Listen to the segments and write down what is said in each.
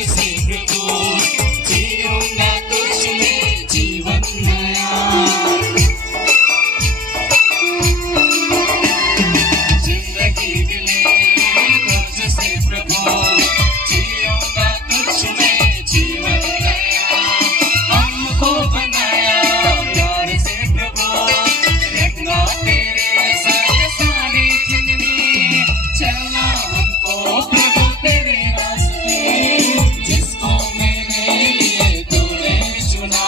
तुझसे प्रभु, जीऊंगा तुझ में जीवन नया। जिंदगी मिले तुझसे प्रभु, जीऊंगा तुझ में जीवन नया। हमको बनाया प्यार से प्रभु, रखना तेरे संग सारी जिंदगी। चलना हमको प्रभु तेरे रास्ते, जिसको मेरे लिए तूने चुना।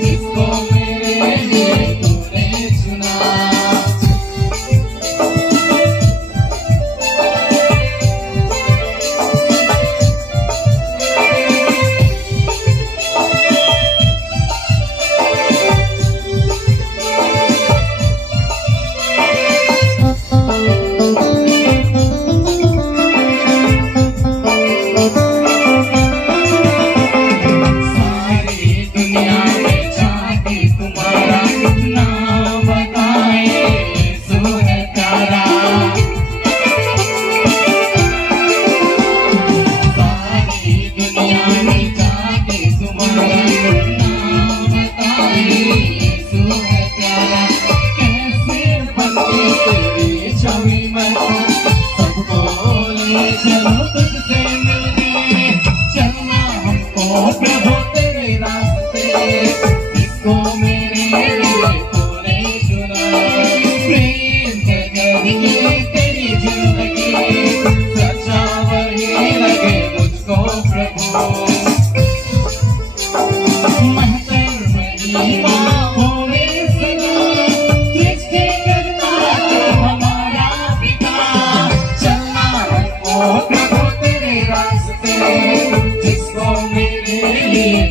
जिसको मेरे लिए तूने चुना। जिसको मेरे लिए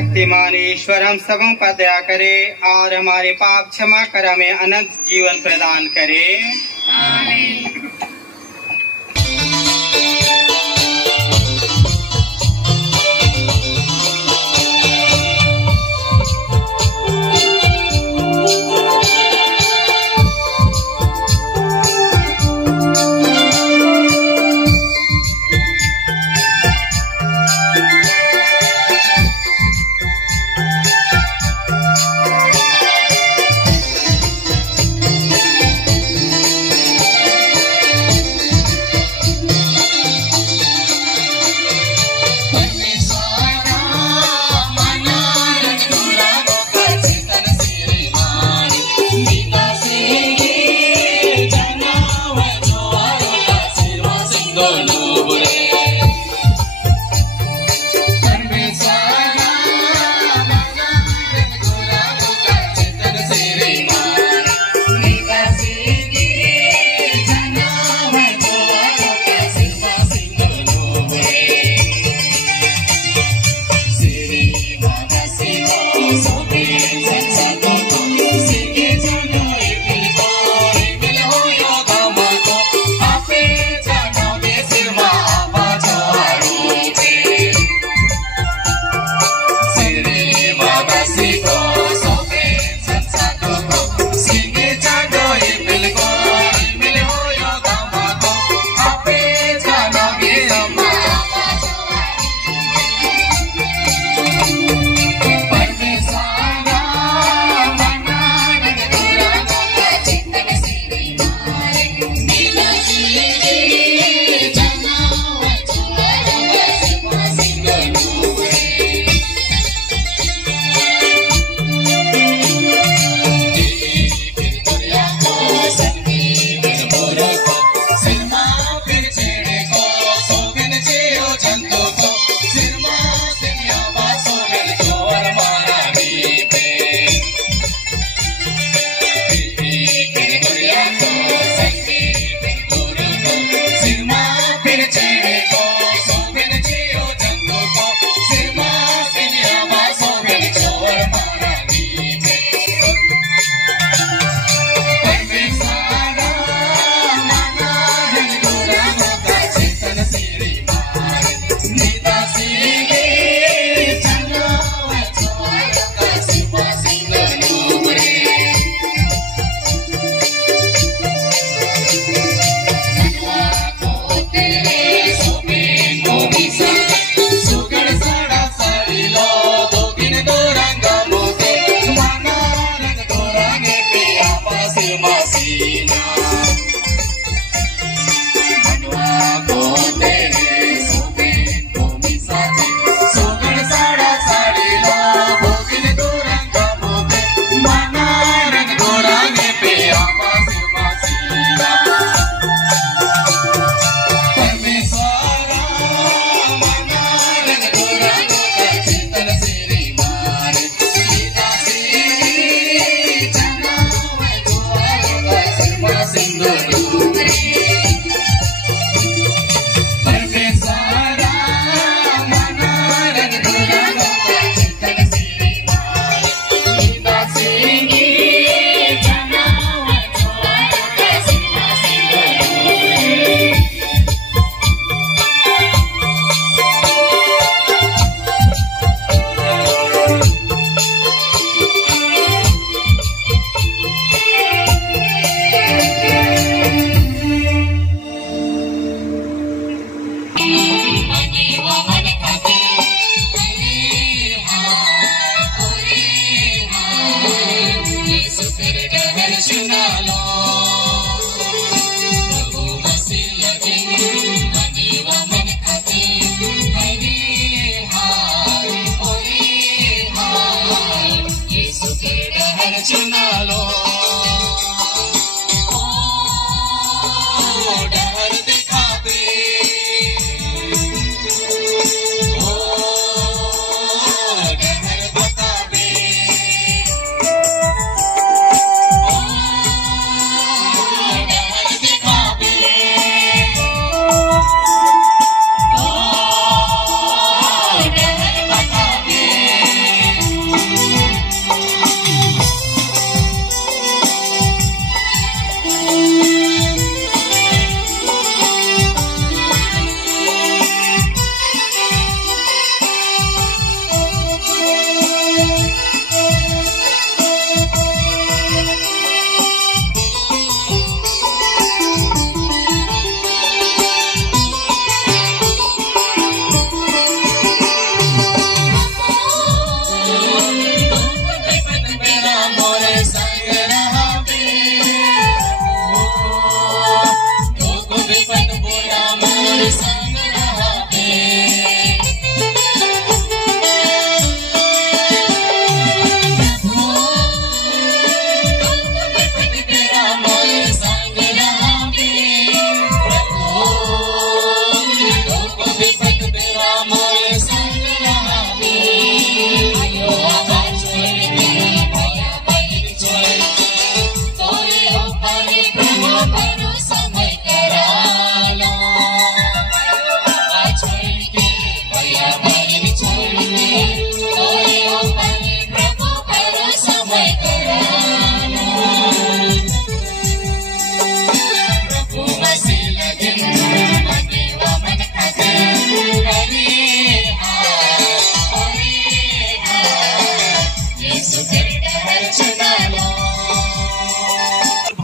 सर्वशक्तिमान ईश्वर हम सबों पर दया करे और हमारे पाप क्षमा कर हमें अनंत जीवन प्रदान करे। आमीन।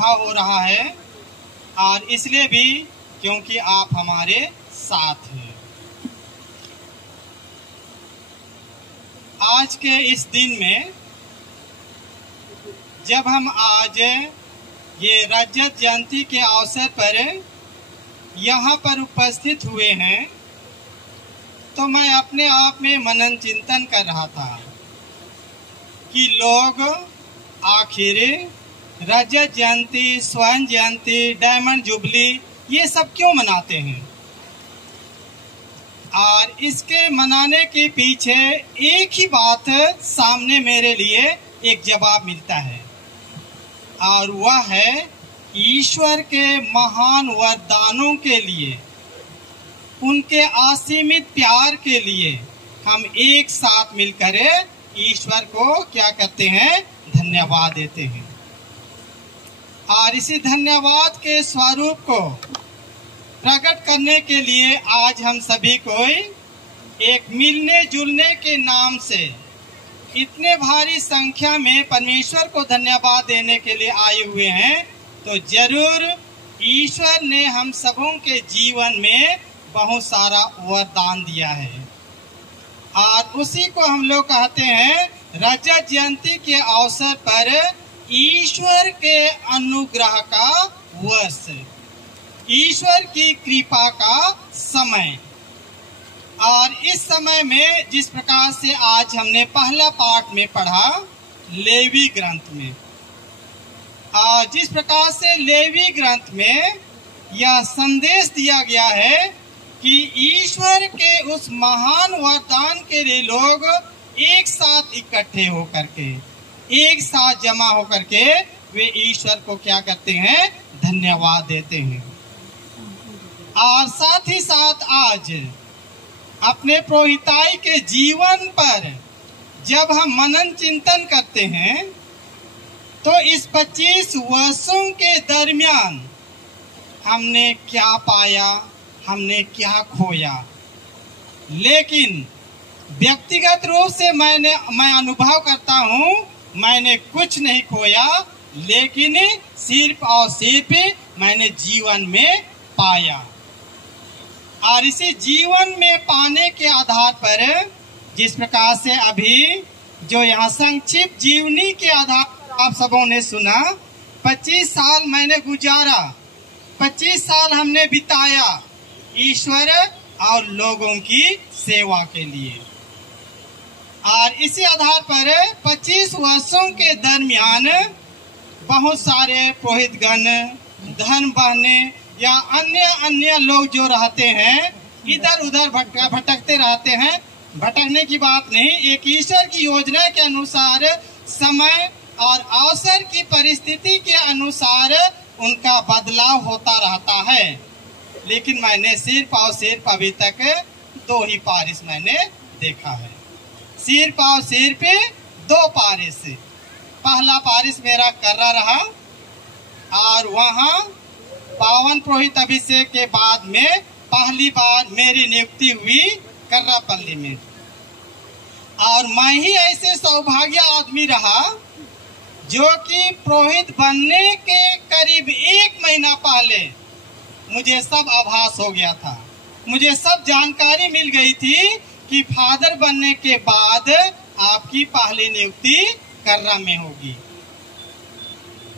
अनुभव हो रहा है, और इसलिए भी क्योंकि आप हमारे साथ हैं। आज के इस दिन में जब हम आज ये रजत जयंती के अवसर पर यहाँ पर उपस्थित हुए हैं, तो मैं अपने आप में मनन चिंतन कर रहा था कि लोग आखिर रजत जयंती, स्वर्ण जयंती, डायमंड जुबली ये सब क्यों मनाते हैं। और इसके मनाने के पीछे एक ही बात सामने मेरे लिए एक जवाब मिलता है, और वह है ईश्वर के महान वरदानों के लिए, उनके असीमित प्यार के लिए हम एक साथ मिलकर ईश्वर को क्या करते हैं, धन्यवाद देते हैं। और इसी धन्यवाद के स्वरूप को प्रकट करने के लिए आज हम सभी को एक मिलने जुलने के नाम से इतने भारी संख्या में परमेश्वर को धन्यवाद देने के लिए आए हुए हैं। तो जरूर ईश्वर ने हम सबों के जीवन में बहुत सारा वरदान दिया है, और उसी को हम लोग कहते हैं रजत जयंती के अवसर पर ईश्वर के अनुग्रह का वर्ष, ईश्वर की कृपा का समय। और इस समय में जिस प्रकार से आज हमने पहला पाठ में पढ़ा लेवी ग्रंथ में, और जिस प्रकार से लेवी ग्रंथ में यह संदेश दिया गया है कि ईश्वर के उस महान वरदान के लिए लोग एक साथ इकट्ठे होकर के, एक साथ जमा होकर के वे ईश्वर को क्या करते हैं, धन्यवाद देते हैं। और साथ ही साथ आज अपने पुरोहिताई के जीवन पर जब हम मनन चिंतन करते हैं, तो इस 25 वर्षों के दरमियान हमने क्या पाया, हमने क्या खोया। लेकिन व्यक्तिगत रूप से मैं अनुभव करता हूँ, मैंने कुछ नहीं खोया, लेकिन सिर्फ और सिर्फ मैंने जीवन में पाया। और इसी जीवन में पाने के आधार पर जिस प्रकार से अभी जो यहाँ संक्षिप्त जीवनी के आधार पर आप सबों ने सुना, 25 साल मैंने गुजारा, 25 साल हमने बिताया ईश्वर और लोगों की सेवा के लिए। और इसी आधार पर 25 वर्षों के दरमियान बहुत सारे पुरोहितगण, धन बहने या अन्य लोग जो रहते हैं, इधर उधर भटकते रहते हैं। भटकने की बात नहीं, एक ईश्वर की योजना के अनुसार, समय और अवसर की परिस्थिति के अनुसार उनका बदलाव होता रहता है। लेकिन मैंने सिर्फ और सिर्फ अभी तक 2 ही पारिश मैंने देखा है, सिर्फ और सिर्फ 2 पारिश। पहला पारिश मेरा कर्रा रहा, और वहाँ पावन पुरोहित अभिषेक के बाद में पहली बार मेरी नियुक्ति हुई कर्रापल्ली में। और मैं ही ऐसे सौभाग्य आदमी रहा जो कि पुरोहित बनने के करीब 1 महीना पहले मुझे सब आभास हो गया था, मुझे सब जानकारी मिल गई थी कि फादर बनने के बाद आपकी पहली नियुक्ति कर्रा में होगी।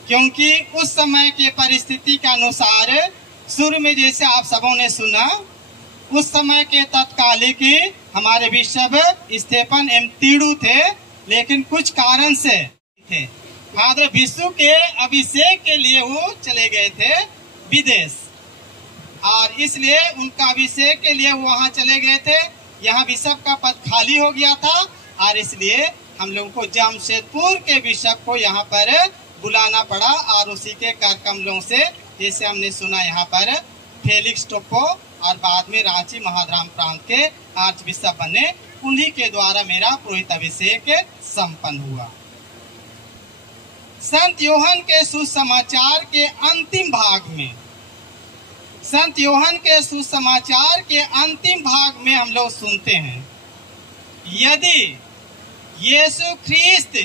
क्योंकि उस समय के परिस्थिति के अनुसार शुरू में जैसे आप सबों ने सुना, उस समय के तत्कालिक हमारे बिशप स्टेफन एम तीड़ू थे, लेकिन कुछ कारण से थे फादर विशु के अभिषेक के लिए वो चले गए थे विदेश, और इसलिए उनका अभिषेक के लिए वो वहाँ चले गए थे। यहाँ बिशप का पद खाली हो गया था, और इसलिए हम लोगों को जमशेदपुर के बिशप को यहाँ पर बुलाना पड़ा। और उसी के कार्यक्रमों से जैसे हमने सुना यहाँ पर फेलिक्स टोप्पो और बाद में रांची महाराम प्रांत के आर्च बिशप बने, उन्हीं के द्वारा मेरा पुरोहित अभिषेक संपन्न हुआ। संत योहन के सुसमाचार के अंतिम भाग में, संत योहन के सुसमाचार के अंतिम भाग में हम लोग सुनते हैं, यदि यीशु ख्रीस्त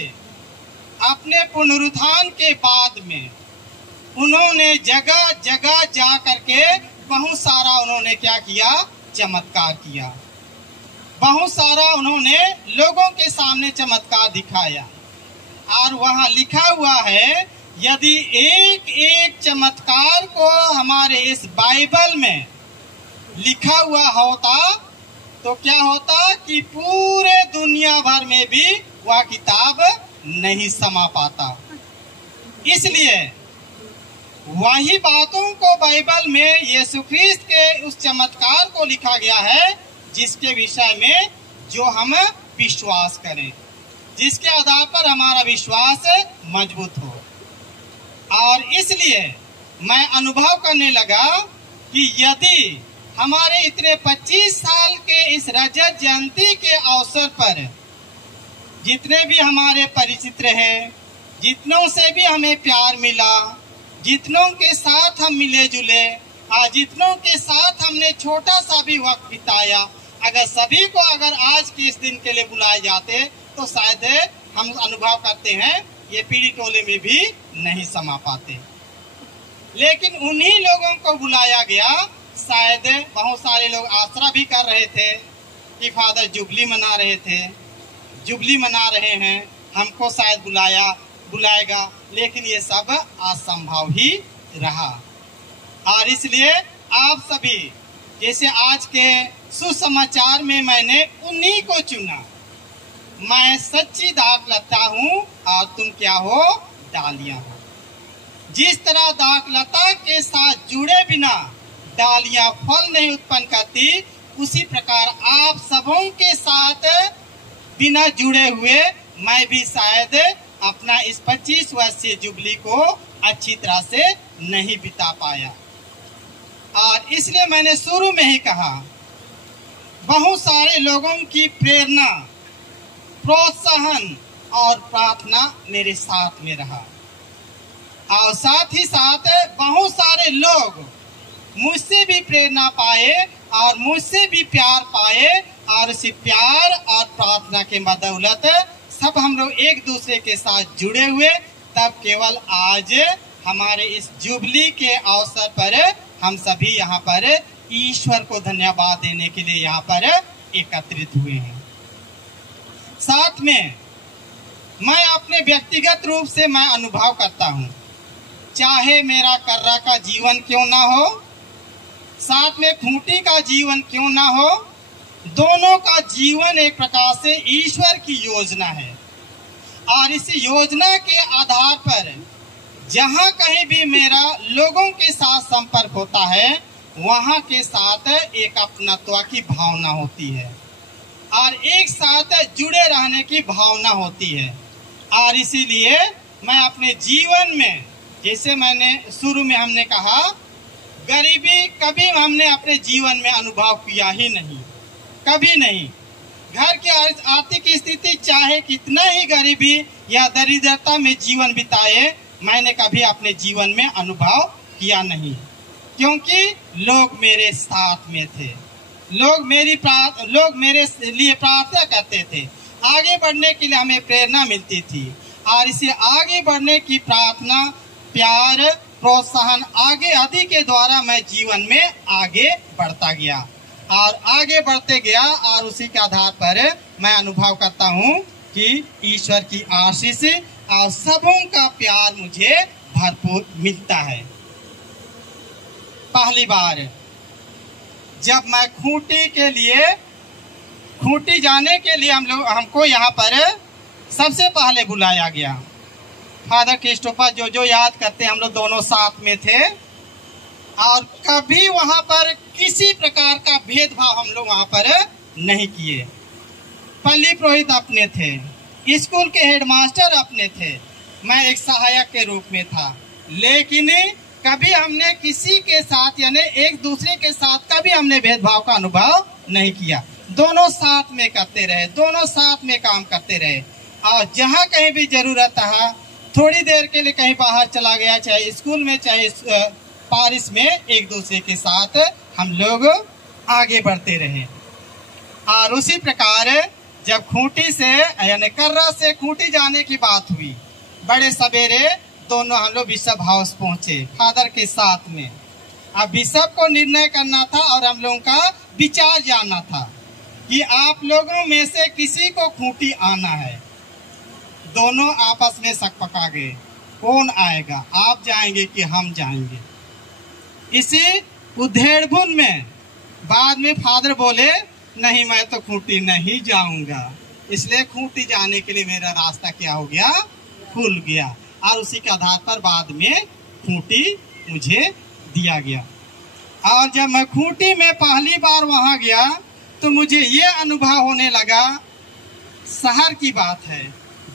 अपने पुनरुत्थान के बाद में उन्होंने जगह जगह जा करके बहुत सारा उन्होंने क्या किया, चमत्कार किया। बहुत सारा उन्होंने लोगों के सामने चमत्कार दिखाया। और वहाँ लिखा हुआ है, यदि एक एक चमत्कार को हमारे इस बाइबल में लिखा हुआ होता तो क्या होता कि पूरे दुनिया भर में भी वह किताब नहीं समा पाता। इसलिए वही बातों को बाइबल में यीशु ख्रीस्त के उस चमत्कार को लिखा गया है, जिसके विषय में जो हम विश्वास करें, जिसके आधार पर हमारा विश्वास मजबूत हो। और इसलिए मैं अनुभव करने लगा कि यदि हमारे इतने 25 साल के इस रजत जयंती के अवसर पर जितने भी हमारे परिचित रहे, जितनों से भी हमें प्यार मिला, जितनों के साथ हम मिले जुले, जितनों के साथ हमने छोटा सा भी वक्त बिताया, अगर सभी को अगर आज के इस दिन के लिए बुलाए जाते तो शायद हम अनुभव करते हैं ये पीढ़ी टोले में भी नहीं समा पाते। लेकिन उन्हीं लोगों को बुलाया गया। शायद बहुत सारे लोग आसरा भी कर रहे थे कि फादर जुबली मना रहे थे, जुबली मना रहे हैं, हमको शायद बुलाएगा, लेकिन ये सब असंभव ही रहा। और इसलिए आप सभी, जैसे आज के सुसमाचार में मैंने उन्हीं को चुना। मैं सच्ची दाखलता हूँ और तुम क्या हो, डालियां हो। जिस तरह दाखलता के साथ जुड़े बिना डालियां फल नहीं उत्पन्न करती, उसी प्रकार आप सबों के साथ बिना जुड़े हुए मैं भी शायद अपना इस 25 वर्षीय जुबली को अच्छी तरह से नहीं बिता पाया। और इसलिए मैंने शुरू में ही कहा, बहुत सारे लोगों की प्रेरणा, प्रोत्साहन और प्रार्थना मेरे साथ में रहा। और साथ ही साथ बहुत सारे लोग मुझसे भी प्रेरणा पाए और मुझसे भी प्यार पाए, और उसी प्यार और प्रार्थना के बदौलत सब हम लोग एक दूसरे के साथ जुड़े हुए, तब केवल आज हमारे इस जुबली के अवसर पर हम सभी यहाँ पर ईश्वर को धन्यवाद देने के लिए यहाँ पर एकत्रित हुए हैं। साथ में मैं अपने व्यक्तिगत रूप से मैं अनुभव करता हूँ, चाहे मेरा कर्रा का जीवन क्यों ना हो, साथ में खूंटी का जीवन क्यों ना हो, दोनों का जीवन एक प्रकार से ईश्वर की योजना है। और इस योजना के आधार पर जहाँ कहीं भी मेरा लोगों के साथ संपर्क होता है, वहाँ के साथ एक अपनत्व की भावना होती है और एक साथ जुड़े रहने की भावना होती है। और इसीलिए मैं अपने जीवन में, जैसे मैंने शुरू में हमने कहा, गरीबी कभी हमने अपने जीवन में अनुभव किया ही नहीं, कभी नहीं। घर की आर्थिक स्थिति चाहे कितना ही गरीबी या दरिद्रता में जीवन बिताए, मैंने कभी अपने जीवन में अनुभव किया नहीं, क्योंकि लोग मेरे साथ में थे, लोग मेरे लिए प्रार्थना करते थे, आगे बढ़ने के लिए हमें प्रेरणा मिलती थी। और इसे आगे बढ़ने की प्रार्थना, प्यार, प्रोत्साहन आगे आदि के द्वारा मैं जीवन में आगे बढ़ता गया और आगे बढ़ते गया। और उसी के आधार पर मैं अनुभव करता हूँ कि ईश्वर की आशीष और सबों का प्यार मुझे भरपूर मिलता है। पहली बार जब मैं खूंटी जाने के लिए हमको यहाँ पर सबसे पहले बुलाया गया। फादर क्रिस्टोफर जो याद करते हैं, हम लोग दोनों साथ में थे और कभी वहाँ पर किसी प्रकार का भेदभाव हम लोग वहाँ पर नहीं किए। पल्ली पुरोहित अपने थे, स्कूल के हेडमास्टर अपने थे, मैं एक सहायक के रूप में था, लेकिन कभी हमने किसी के साथ यानी एक दूसरे के साथ कभी हमने भेदभाव का अनुभव नहीं किया। दोनों साथ में करते रहे, दोनों साथ में काम करते रहे। और जहाँ कहीं भी जरूरत है, थोड़ी देर के लिए कहीं बाहर चला गया, चाहे स्कूल में चाहे पारिश में, एक दूसरे के साथ हम लोग आगे बढ़ते रहे। और उसी प्रकार जब खूंटी से यानी कर्रा से खूंटी जाने की बात हुई, बड़े सवेरे दोनों हम लोग बिशप हाउस पहुंचे फादर के साथ में। अब बिशप को निर्णय करना था और हम लोगों का विचार जानना था कि आप लोगों में से किसी को खूंटी आना है। दोनों आपस में शक पका गए, कौन आएगा, आप जाएंगे कि हम जाएंगे। इसी उधेड़बुन में बाद में फादर बोले नहीं, मैं तो खूंटी नहीं जाऊंगा। इसलिए खूंटी जाने के लिए मेरा रास्ता क्या हो गया, खुल गया। और उसी के आधार पर बाद में खूंटी मुझे दिया गया। और जब मैं खूंटी में पहली बार वहां गया तो मुझे ये अनुभव होने लगा, शहर की बात है,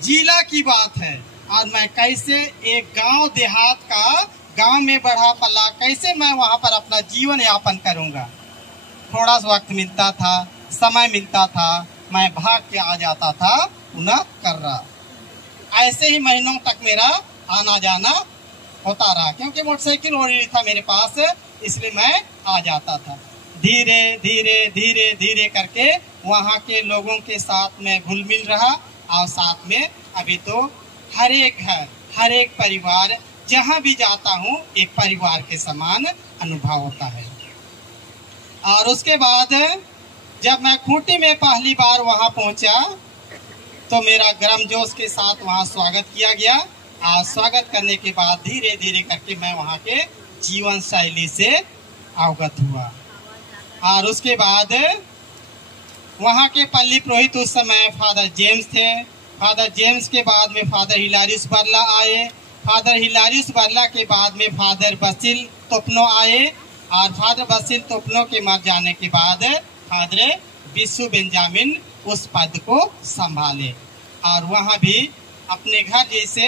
जिला की बात है, और मैं कैसे एक गांव देहात का, गांव में बढ़ा पला, कैसे मैं वहां पर अपना जीवन यापन करूंगा। थोड़ा सा वक्त मिलता था, समय मिलता था, मैं भाग के आ जाता था, पुनः कर रहा। ऐसे ही महीनों तक मेरा आना जाना होता रहा, क्योंकि मोटरसाइकिल ऑलरेडी था मेरे पास, इसलिए मैं आ जाता था। धीरे धीरे धीरे धीरे करके वहाँ के लोगों के साथ में घुल मिल रहा, और साथ में अभी तो हर एक घर, हर एक परिवार, जहाँ भी जाता हूँ एक परिवार के समान अनुभव होता है। और उसके बाद जब मैं खूंटी में पहली बार वहाँ पहुँचा तो मेरा गर्मजोश के साथ वहाँ स्वागत किया गया। और स्वागत करने के बाद धीरे धीरे करके मैं वहाँ के जीवन शैली से अवगत हुआ। और उसके बाद वहाँ के पल्ली पुरोहित उस समय फादर जेम्स थे। फादर जेम्स के बाद में फादर हिलारियस बरला आए। फादर हिलारियस बरला के बाद में फादर बसिल तोपनो आए। और फादर बसिल तोपनो के मर जाने के बाद फादर बिशु बेंजामिन उस पद को संभाले। और वहाँ भी अपने घर जैसे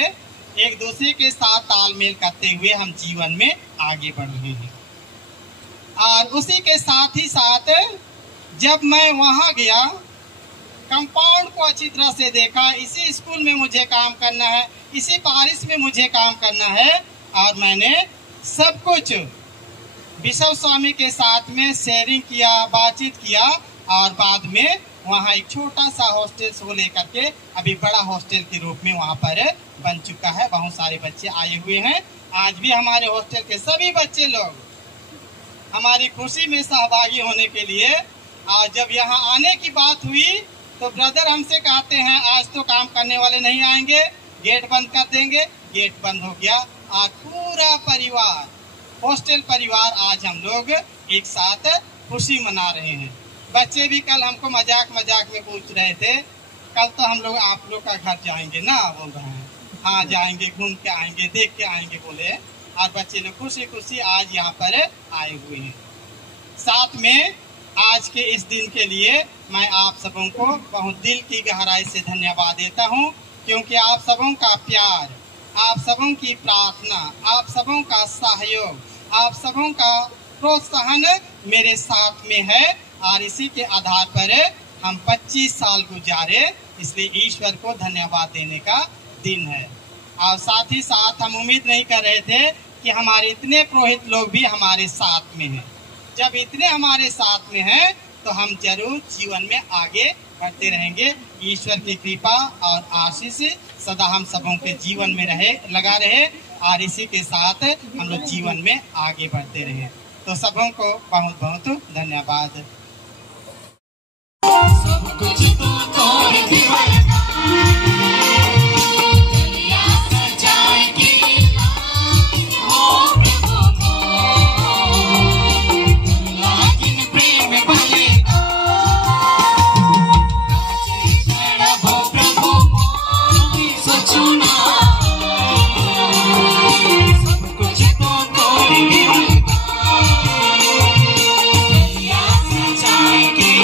एक दूसरे के साथ तालमेल करते हुए हम जीवन में आगे बढ़ रहे हैं। और उसी के साथ ही साथ जब मैं वहाँ गया, कंपाउंड को अच्छी तरह से देखा, इसी स्कूल में मुझे काम करना है, इसी पारिश में मुझे काम करना है। और मैंने सब कुछ बिशप स्वामी के साथ में शेयरिंग किया, बातचीत किया। और बाद में वहाँ एक छोटा सा हॉस्टल को लेकर के अभी बड़ा हॉस्टल के रूप में वहाँ पर बन चुका है। बहुत सारे बच्चे आए हुए हैं। आज भी हमारे हॉस्टल के सभी बच्चे लोग हमारी खुशी में सहभागी होने के लिए, और जब यहाँ आने की बात हुई तो ब्रदर हमसे कहते हैं आज तो काम करने वाले नहीं आएंगे, गेट बंद कर देंगे। गेट बंद हो गया और पूरा परिवार, हॉस्टल परिवार, आज हम लोग एक साथ खुशी मना रहे हैं। बच्चे भी कल हमको मजाक मजाक में पूछ रहे थे, कल तो हम लोग आप लोग का घर जाएंगे ना, बोल रहे हैं। हाँ जाएंगे, घूम के आएंगे, देख के आएंगे बोले। और बच्चे लोग खुशी खुशी आज यहाँ पर आए हुए हैं। साथ में आज के इस दिन के लिए मैं आप सबों को बहुत दिल की गहराई से धन्यवाद देता हूँ, क्योंकि आप सबों का प्यार, आप सबों की प्रार्थना, आप सबों का सहयोग, आप सबों का प्रोत्साहन मेरे साथ में है। और इसी के आधार पर हम 25 साल गुजारे, इसलिए ईश्वर को धन्यवाद देने का दिन है। और साथ ही साथ हम उम्मीद नहीं कर रहे थे कि हमारे इतने पुरोहित लोग भी हमारे साथ में हैं। जब इतने हमारे साथ में हैं तो हम जरूर जीवन में आगे बढ़ते रहेंगे। ईश्वर की कृपा और आशीष सदा हम सबों के जीवन में लगा रहे, और इसी के साथ हम लोग जीवन में आगे बढ़ते रहे। तो सबों को बहुत बहुत धन्यवाद। सब कुछ तो तोड़ दीवाना, दुनिया सजाएगी हो प्रभु को, दुनिया जिन प्रेम बलिदान, काजे खड़ा हो प्रभु को सोचना। सब कुछ तो तोड़ दीवाना, दुनिया सजाएगी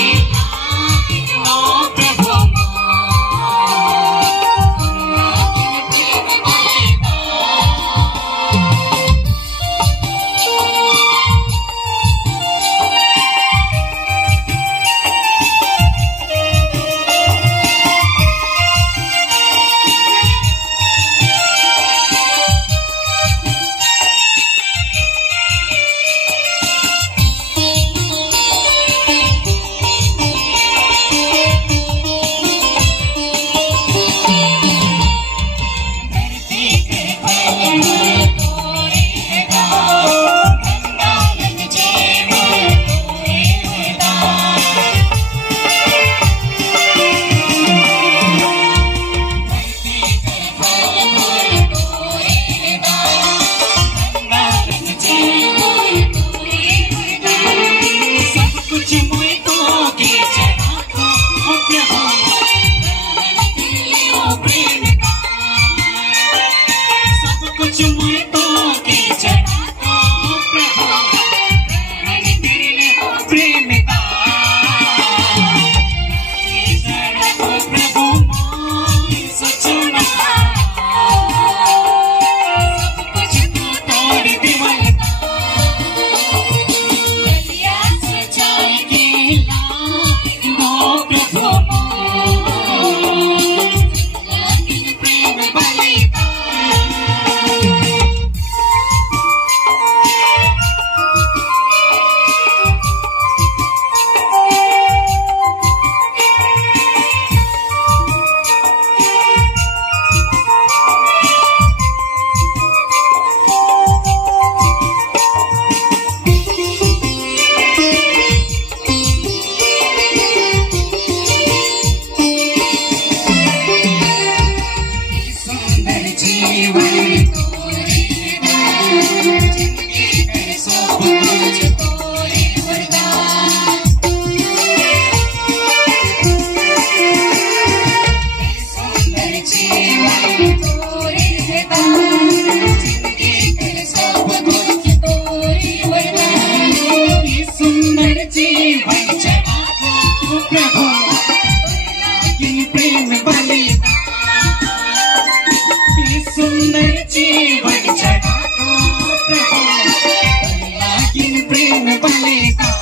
प्रेम बलिदान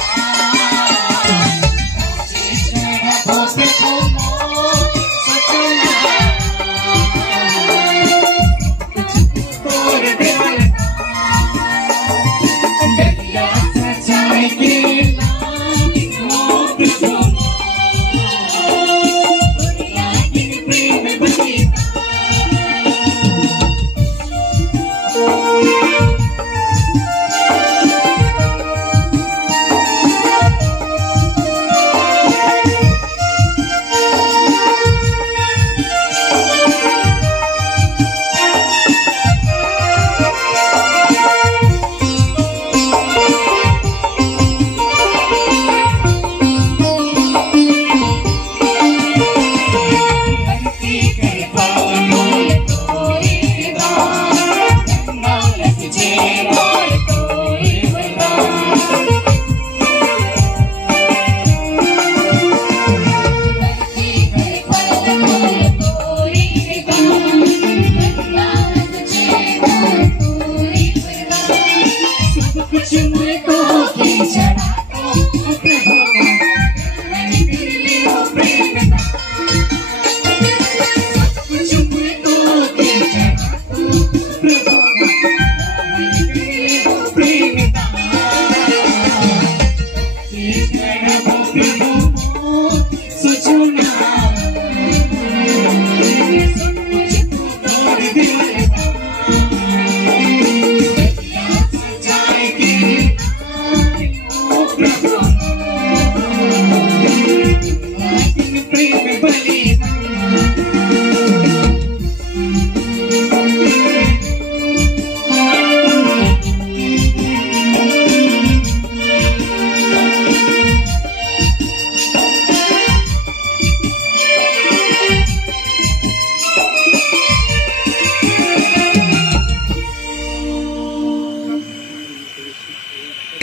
चढ़ाओ प्रभु मोर सजना तोर देवल डलिया सजाए के लागी मोर प्रभु प्रेम बलिदान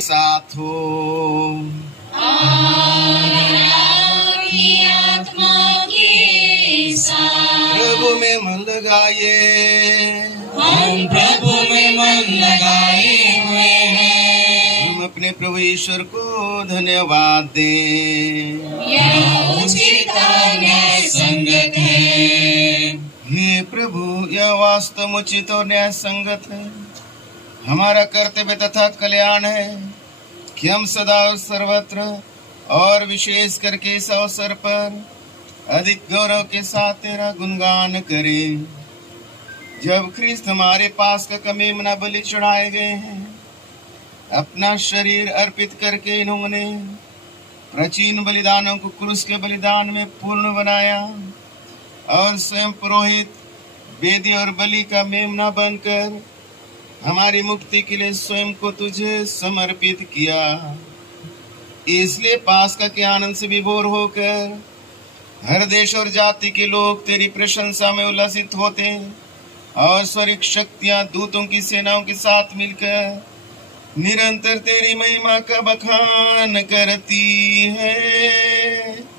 साथ हो प्रभु में मन लगाए, हम प्रभु में मन लगाए हुए हैं। हम अपने प्रभु ईश्वर को धन्यवाद दें। यह उचित और न्याय संगत है। हे प्रभु, यह वास्तव उचित और न्याय संगत है। हमारा कर्तव्य तथा कल्याण है कि हम सदा और सर्वत्र और विशेष करके इस अवसर पर अधिक गौरव के साथ तेरा गुणगान करें। जब ख्रिस्त हमारे पास का कमीमना बलि चढ़ाए गए हैं, अपना शरीर अर्पित करके इन्होंने प्राचीन बलिदानों को क्रूस के बलिदान में पूर्ण बनाया और स्वयं पुरोहित, वेदी और बलि का मेमना बनकर हमारी मुक्ति के लिए स्वयं को तुझे समर्पित किया। इसलिए पास्का के आनंद से विभोर होकर हर देश और जाति के लोग तेरी प्रशंसा में उल्लसित होते हैं और स्वर्ग शक्तियां दूतों की सेनाओं के साथ मिलकर निरंतर तेरी महिमा का बखान करती है।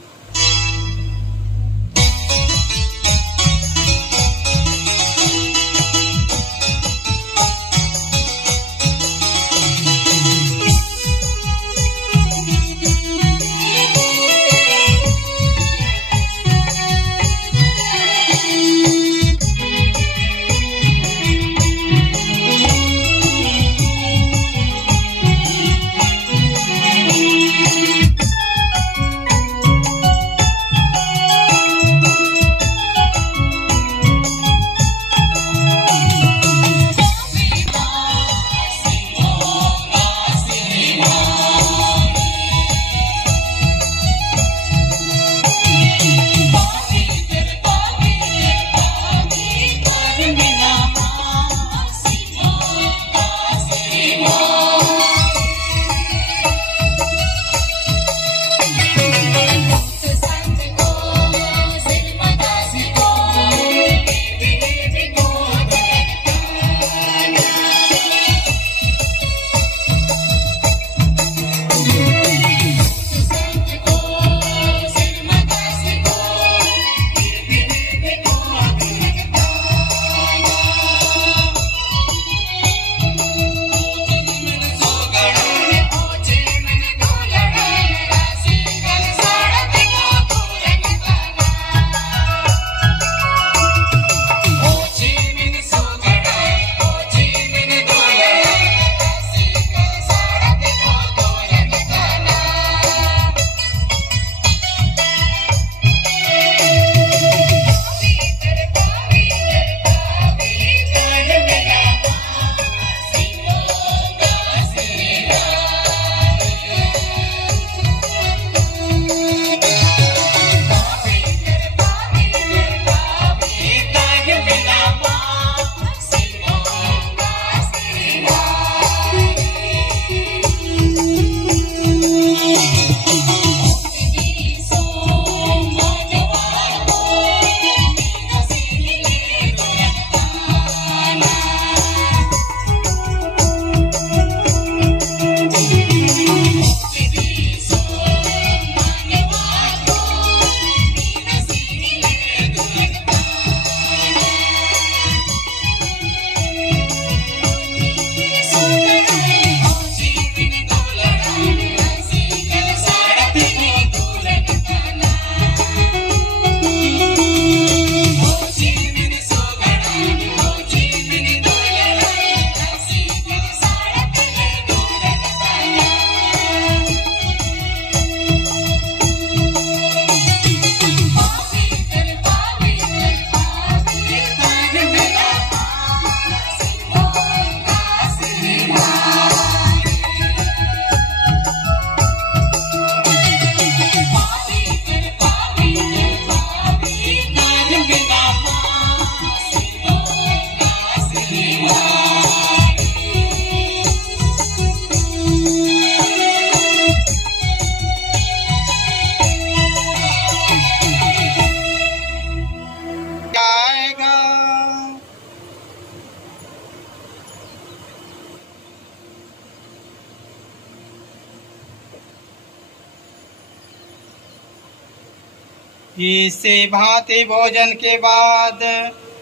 इसी भांति भोजन के बाद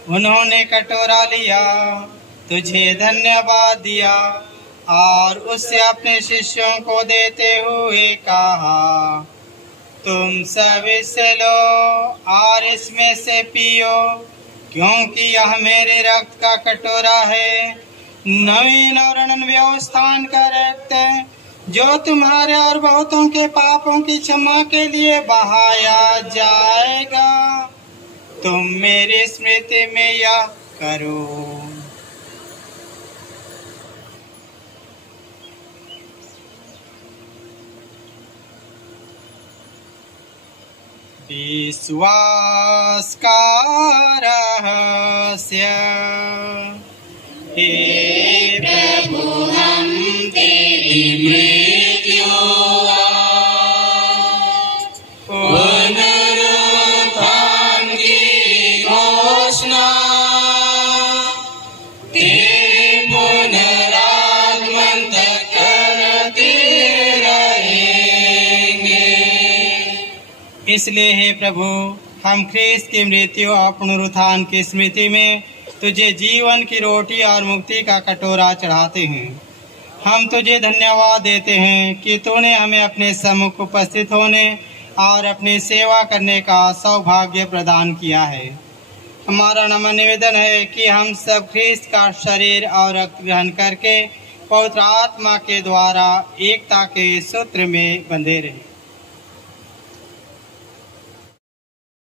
उन्होंने कटोरा लिया, तुझे धन्यवाद दिया और उससे अपने शिष्यों को देते हुए कहा, तुम सब इससे लो और इसमें से पियो, क्योंकि यह मेरे रक्त का कटोरा है, नवीन और अनन्य स्थान का रक्त, जो तुम्हारे और बहुतों के पापों की क्षमा के लिए बहाया जाएगा। तुम मेरी स्मृति में यह करो। विश्वास का रहस्य। हे प्रभु हम तेरी मृत्यु पुनरुत्थान की घोषणा, तेरे पुनरागमन तक करते रहेंगे। इसलिए हे प्रभु, हम ख्रीस्त की मृत्यु और पुनरुत्थान की स्मृति में तुझे जीवन की रोटी और मुक्ति का कटोरा चढ़ाते हैं। हम तुझे धन्यवाद देते हैं कि तूने हमें अपने सम्मुख उपस्थित होने और अपनी सेवा करने का सौभाग्य प्रदान किया है। हमारा नम्र निवेदन है कि हम सब ख्रीस्त का शरीर और रक्त ग्रहण करके पवित्र आत्मा के द्वारा एकता के सूत्र में बंधे रहें।